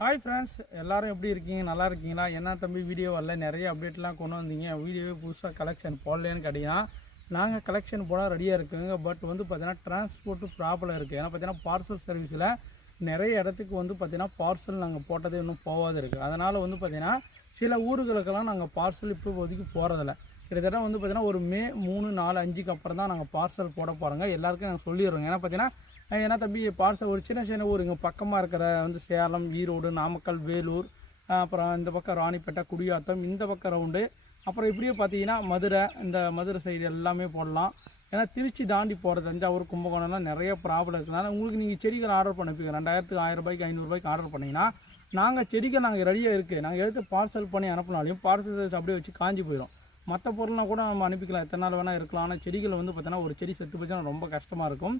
Hi friends, எல்லோரும் எப்படி இருக்கீங்க? நல்லா இருக்கீங்களா? என்ன தம்பி வீடியோ வரல, நிறைய அப்டேட்லாம் கொண்டு வந்தீங்க. வீடியோவே புதுசாக கலெக்ஷன் போடலன்னு கேட்டிங்கன்னா, நாங்கள் கலெக்ஷன் போட ரெடியாக இருக்குங்க. பட் வந்து பார்த்தீங்கன்னா டிரான்ஸ்போர்ட்டு ப்ராப்ளம் இருக்குது. ஏன்னா பார்த்தீங்கன்னா பார்சல் சர்வீஸில் நிறைய இடத்துக்கு வந்து பார்த்தீங்கன்னா பார்சல் நாங்கள் போட்டதே இன்னும் போகாது இருக்குது. அதனால் வந்து பார்த்தீங்கன்னா சில ஊர்களுக்கெல்லாம் நாங்கள் பார்சல் இப்போ ஒதுக்கி போகிறதில்ல. கிட்டத்தட்ட வந்து பார்த்தீங்கன்னா ஒரு மே 3, 4, 5க்கு அப்புறம் தான் நாங்கள் பார்சல் போட போகிறோங்க. எல்லாருக்கும் நாங்கள் சொல்லிடுறோங்க. ஏன்னா பார்த்தீங்கன்னா ஏன்னா தம்பி பார்சல் ஒரு சின்ன சின்ன ஊர் இங்கே பக்கமாக இருக்கிற வந்து சேலம், ஈரோடு, நாமக்கல், வேலூர், அப்புறம் இந்த பக்கம் ராணிப்பேட்டை, குடியாத்தம், இந்த பக்கம் ரவுண்டு, அப்புறம் இப்படியே பார்த்தீங்கன்னா மதுரை, இந்த மதுரை சைடு எல்லாமே போடலாம். ஏன்னா திருச்சி தாண்டி போகிற தஞ்சாவூர், கும்பகோணம்லாம் நிறைய ப்ராப்ளம் இருக்கிறதுனால உங்களுக்கு நீங்கள் செடிகள் ஆர்டர் பண்ணிப்பீங்க. 2000க்கு 1000 ரூபாய்க்கு 500 ரூபாய்க்கு ஆர்டர் பண்ணிங்கன்னா நாங்கள் செடிகள் நாங்கள் ரெடியாக இருக்குது. நாங்கள் எடுத்து பார்சல் பண்ணி அனுப்பினாலையும் பார்சல் சர்வீஸ் அப்படியே வச்சு காஞ்சி போயிடும். மற்ற பொருள்னால் கூட நம்ம அனுப்பிக்கலாம், எத்தனை நாள் வேணால் இருக்கலாம். ஆனால் செடிகள் வந்து பார்த்தோன்னா ஒரு செடி செத்து போச்சுன்னா ரொம்ப கஷ்டமாக இருக்கும்.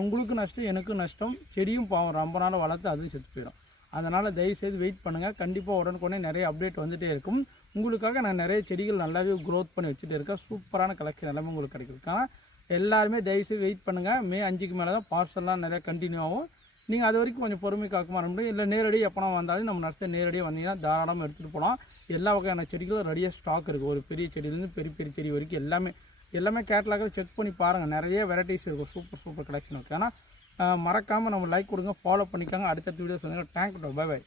உங்களுக்கு நஷ்டம், எனக்கும் நஷ்டம். செடியும் பாவம் ரொம்ப நாள் வளர்த்து அதுவும் செத்து போயிடும். அதனால் தயவுசெய்து வெயிட் பண்ணுங்கள். கண்டிப்பாக உடனுக்குடனே நிறைய அப்டேட் வந்துகிட்டே இருக்கும். உங்களுக்காக நான் நிறைய செடிகள் நல்லாவே க்ரோத் பண்ணி வச்சுட்டு இருக்கேன். சூப்பரான கலெக்ஷன் எல்லாமே உங்களுக்கு கிடைக்கிறதுக்காக எல்லாருமே தயவுசெய்து வெயிட் பண்ணுங்கள். மே 5க்கு மேலே தான் பார்சல்லாம் நிறையா கண்டினியூ ஆகும். நீங்கள் அது வரைக்கும் கொஞ்சம் பொறுமை காக்கமாக இருக்க முடியும். இல்லை நேரடியாக எப்போனா வந்தாலும் நம்ம நர்சரி நேரடியாக வந்தீங்கன்னா தாராளமாக எடுத்துகிட்டு போகலாம். எல்லா வகையான செடிகளும் ரெடியாக ஸ்டாக் இருக்குது. ஒரு பெரிய செடியிலேருந்து பெரிய பெரிய செடி வரைக்கும் எல்லாமே கேட்டலாக செக் பண்ணி பாருங்கள். நிறைய வெரைட்டிஸ் இருக்கும். சூப்பர் கலெக்ஷன் இருக்குது. ஆனால் மறக்காமல் நம்ம லைக் கொடுங்க, ஃபாலோ பண்ணிக்காங்க. அடுத்தடுத்த வீடியோஸ் வந்து தேங்க்யூ. By by.